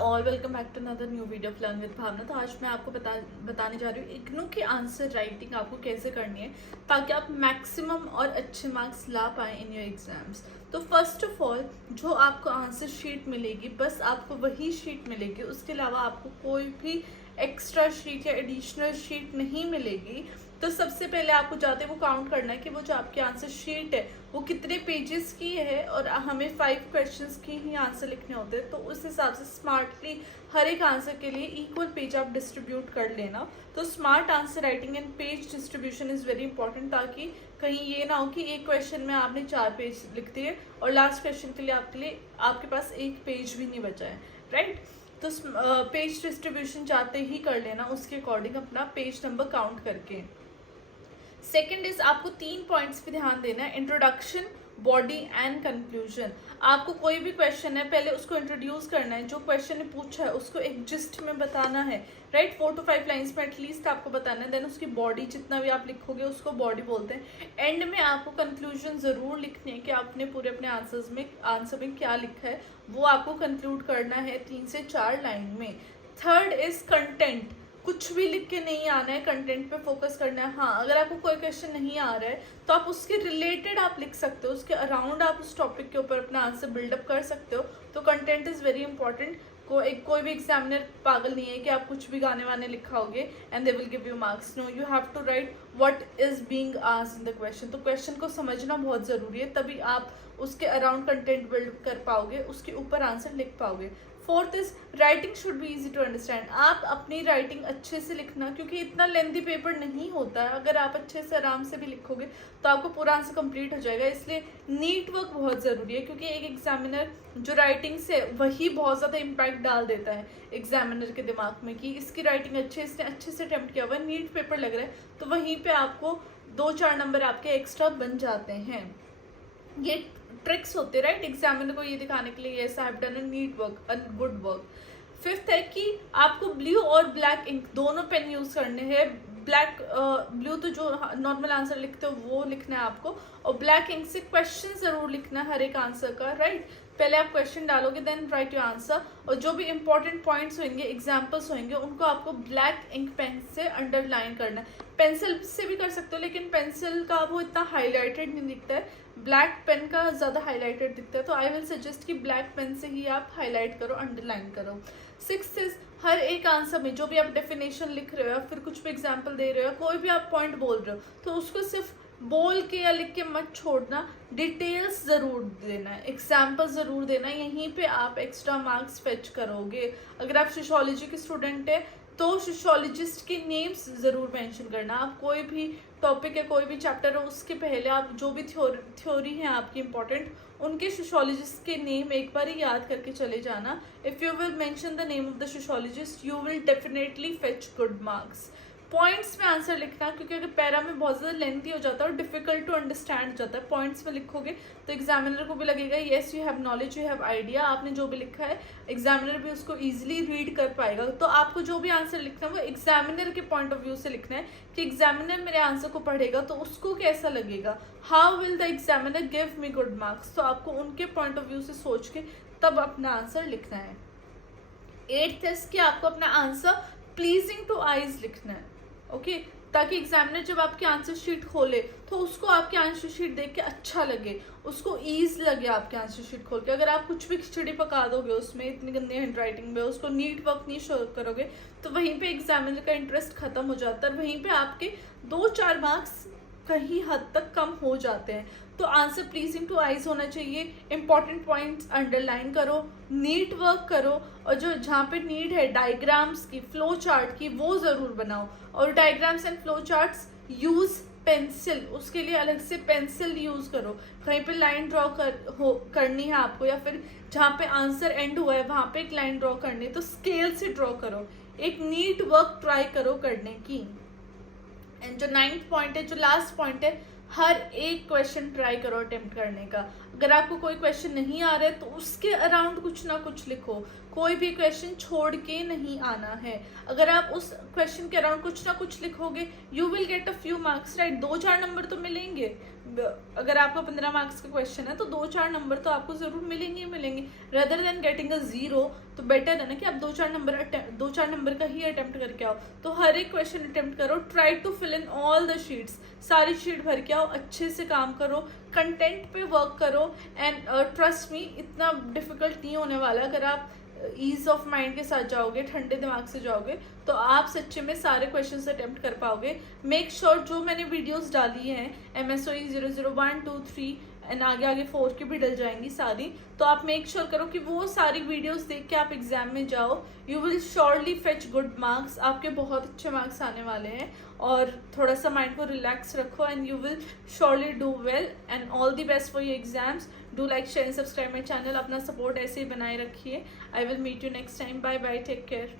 All welcome back to another new video of learn with Bhavna. तो आज मैं आपको बताने जा रही हूँ इग्नू की आंसर राइटिंग आपको कैसे करनी है ताकि आप मैक्सिमम और अच्छे मार्क्स ला पाएँ इन योर एग्जाम्स। तो फर्स्ट ऑफ ऑल जो आपको आंसर शीट मिलेगी बस आपको वही शीट मिलेगी, उसके अलावा आपको कोई भी एक्स्ट्रा शीट या एडिशनल शीट नहीं मिलेगी। तो सबसे पहले आपको जाते वो काउंट करना है कि वो जो आपकी आंसर शीट है वो कितने पेजेस की है, और हमें 5 क्वेश्चंस की ही आंसर लिखने होते हैं। तो उस हिसाब से स्मार्टली हर एक आंसर के लिए इक्वल पेज आप डिस्ट्रीब्यूट कर लेना। तो smart answer writing and page distribution is very important, ताकि कहीं ये ना हो कि एक क्वेश्चन में आपने 4 पेज लिख दिए और लास्ट क्वेश्चन के लिए आपके पास एक पेज भी नहीं बचा है, राइट। तो पेज डिस्ट्रीब्यूशन जाते ही कर लेना, उसके अकॉर्डिंग अपना पेज नंबर काउंट करके। सेकेंड इज आपको 3 पॉइंट्स पे ध्यान देना है, इंट्रोडक्शन, बॉडी एंड कंक्लूजन। आपको कोई भी क्वेश्चन है पहले उसको इंट्रोड्यूस करना है, जो क्वेश्चन ने पूछा है उसको एक जिस्ट में बताना है, राइट। 4 to 5 लाइन्स में एटलीस्ट आपको बताना है। देन उसकी बॉडी जितना भी आप लिखोगे उसको बॉडी बोलते हैं। एंड में आपको कंक्लूजन ज़रूर लिखनी है कि आपने पूरे अपने आंसर में क्या लिखा है, वो आपको कंक्लूड करना है 3 से 4 लाइन में। थर्ड इज कंटेंट, कुछ भी लिख के नहीं आना है, कंटेंट पे फोकस करना है। हाँ, अगर आपको कोई क्वेश्चन नहीं आ रहा है तो आप उसके रिलेटेड आप लिख सकते हो, उसके अराउंड आप उस टॉपिक के ऊपर अपना आंसर बिल्डअप कर सकते हो। तो कंटेंट इज़ वेरी इंपॉर्टेंट। कोई भी एग्जामिनर पागल नहीं है कि आप कुछ भी गाने वाने लिखाओगे and they will give you marks. No, you have to write what is being asked in the question. तो क्वेश्चन को समझना बहुत ज़रूरी है, तभी आप उसके अराउंड कंटेंट बिल्ड कर पाओगे, उसके ऊपर आंसर लिख पाओगे। Fourth is writing should be easy to understand. आप अपनी राइटिंग अच्छे से लिखना, क्योंकि इतना लेंथी पेपर नहीं होता है। अगर आप अच्छे से आराम से भी लिखोगे तो आपको पूरा आंसर कंप्लीट हो जाएगा। इसलिए नीट वर्क बहुत ज़रूरी है, क्योंकि एक एग्जामिनर जो राइटिंग से वही बहुत ज़्यादा इम्पैक्ट डाल देता है एग्जामिनर के दिमाग में कि इसकी राइटिंग इसने अच्छे से अटेम्प्ट किया हुआ है, नीट पेपर लग रहा है, तो वहीं पर आपको 2-4 नंबर आपके एक्स्ट्रा बन जाते हैं। ये ट्रिक्स होते हैं, राइट, एग्जामिनर को ये दिखाने के लिए, yes I have done a neat work, a good work. Fifth है कि आपको ब्लू और ब्लैक इंक दोनों पेन यूज करने हैं। ब्लू तो जो नॉर्मल आंसर लिखते हो वो लिखना है आपको, और ब्लैक इंक से क्वेश्चन जरूर लिखना है हर एक आंसर का, राइट। पहले आप क्वेश्चन डालोगे देन राइट योर आंसर, और जो भी इंपॉर्टेंट पॉइंट्स होंगे, एग्जाम्पल्स होंगे, उनको आपको ब्लैक इंक पेन से अंडरलाइन करना है। पेंसिल से भी कर सकते हो, लेकिन पेंसिल का वो इतना हाईलाइटेड नहीं दिखता है, ब्लैक पेन का ज़्यादा हाईलाइटेड दिखता है। तो आई विल सजेस्ट कि ब्लैक पेन से ही आप हाईलाइट करो, अंडरलाइन करो। सिक्स्थ इज हर एक आंसर में जो भी आप डेफिनेशन लिख रहे हो या फिर कुछ भी एग्जाम्पल दे रहे हो, कोई भी आप पॉइंट बोल रहे हो, तो उसको सिर्फ बोल के या लिख के मत छोड़ना, डिटेल्स ज़रूर देना है, एग्जाम्पल ज़रूर देना। यहीं पे आप एक्स्ट्रा मार्क्स फेच करोगे। अगर आप सोशियोलॉजी के स्टूडेंट है तो सोशियोलॉजिस्ट के नेम्स ज़रूर मेंशन करना। आप कोई भी टॉपिक है, कोई भी चैप्टर है, उसके पहले आप जो भी थ्योरी है आपकी इंपॉर्टेंट, उनके सोशियोलॉजिस्ट के नेम एक बार ही याद करके चले जाना। If you will mention the name of the sociologist you will definitely fetch good marks. Points में आंसर लिखना, क्योंकि अगर पैरा में बहुत ज़्यादा लेंथी हो जाता है और डिफिकल्ट टू अंडरस्टैंड हो जाता है, पॉइंट्स में लिखोगे तो एग्जामिनर को भी लगेगा yes you have knowledge, you have idea, आपने जो भी लिखा है एग्जामिनर भी उसको ईजिली रीड कर पाएगा। तो आपको जो भी आंसर लिखना है वो एग्जामिनर के पॉइंट ऑफ व्यू से लिखना है कि एग्जामिनर मेरे आंसर को पढ़ेगा तो उसको कैसा लगेगा, how will the examiner give me good marks. तो आपको उनके पॉइंट ऑफ व्यू से सोच के तब अपना आंसर लिखना है। 8th है कि आपको अपना आंसर प्लीजिंग टू आईज लिखना है, ओके, ताकि एग्जामिनर जब आपकी आंसर शीट खोले तो उसको आपकी आंसर शीट देख के अच्छा लगे, उसको ईज लगे आपके आंसर शीट खोल के। अगर आप कुछ भी खिचड़ी पका दोगे उसमें इतनी गंदी हैंड राइटिंग में, उसको नीट वर्क नहीं शो करोगे, तो वहीं पे एग्जामिनर का इंटरेस्ट खत्म हो जाता है, वहीं पे आपके 2-4 मार्क्स कहीं हद तक कम हो जाते हैं। तो आंसर प्लीजिंग टू आईज होना चाहिए, इंपॉर्टेंट पॉइंट्स अंडरलाइन करो, नीट वर्क करो, और जो जहाँ पे नीड है डायग्राम्स की, फ्लो चार्ट की, वो ज़रूर बनाओ। और diagrams and flow charts use pencil, उसके लिए अलग से पेंसिल यूज़ करो। कहीं पे लाइन ड्रॉ करनी है आपको, या फिर जहाँ पे आंसर एंड हुआ है वहाँ पे एक लाइन ड्रॉ करनी है तो स्केल से ड्रॉ करो, एक नीट वर्क ट्राई करो करने की। एंड जो 9th पॉइंट है, जो लास्ट पॉइंट है, हर एक क्वेश्चन ट्राई करो अटेम्प्ट करने का। अगर आपको कोई क्वेश्चन नहीं आ रहा है तो उसके अराउंड कुछ ना कुछ लिखो, कोई भी क्वेश्चन छोड़ के नहीं आना है। अगर आप उस क्वेश्चन के अराउंड कुछ ना कुछ लिखोगे you will get a few marks, right. 2-4 number तो मिलेंगे, अगर आपका 15 मार्क्स का क्वेश्चन है तो 2-4 नंबर तो आपको जरूर मिलेंगे ही मिलेंगे। रदर देन गेटिंग अ 0 तो बेटर है ना कि आप 2-4 नंबर का ही अटेम्प्ट करके आओ। तो हर एक क्वेश्चन अटेम्प्ट करो, try to fill in all the sheets, सारी शीट भर के आओ, अच्छे से काम करो, कंटेंट पे वर्क करो एंड ट्रस्ट मी इतना डिफिकल्ट नहीं होने वाला। अगर आप ईज ऑफ माइंड के साथ जाओगे, ठंडे दिमाग से जाओगे, तो आप सच्चे में सारे क्वेश्चंस अटेम्प्ट कर पाओगे। मेक श्योर जो मैंने वीडियोस डाली हैं MSOE 001, 2, 3 एंड आगे आगे 4 की भी डल जाएंगी सारी, तो आप मेक श्योर करो कि वो सारी वीडियोस देख के आप एग्जाम में जाओ। You will surely fetch good marks, आपके बहुत अच्छे मार्क्स आने वाले हैं। और थोड़ा सा माइंड को रिलैक्स रखो and you will surely do well and all the best for your exams. Do like, share and subscribe my channel. अपना सपोर्ट ऐसे ही बनाए रखिए। I will meet you next time. Bye bye, take care.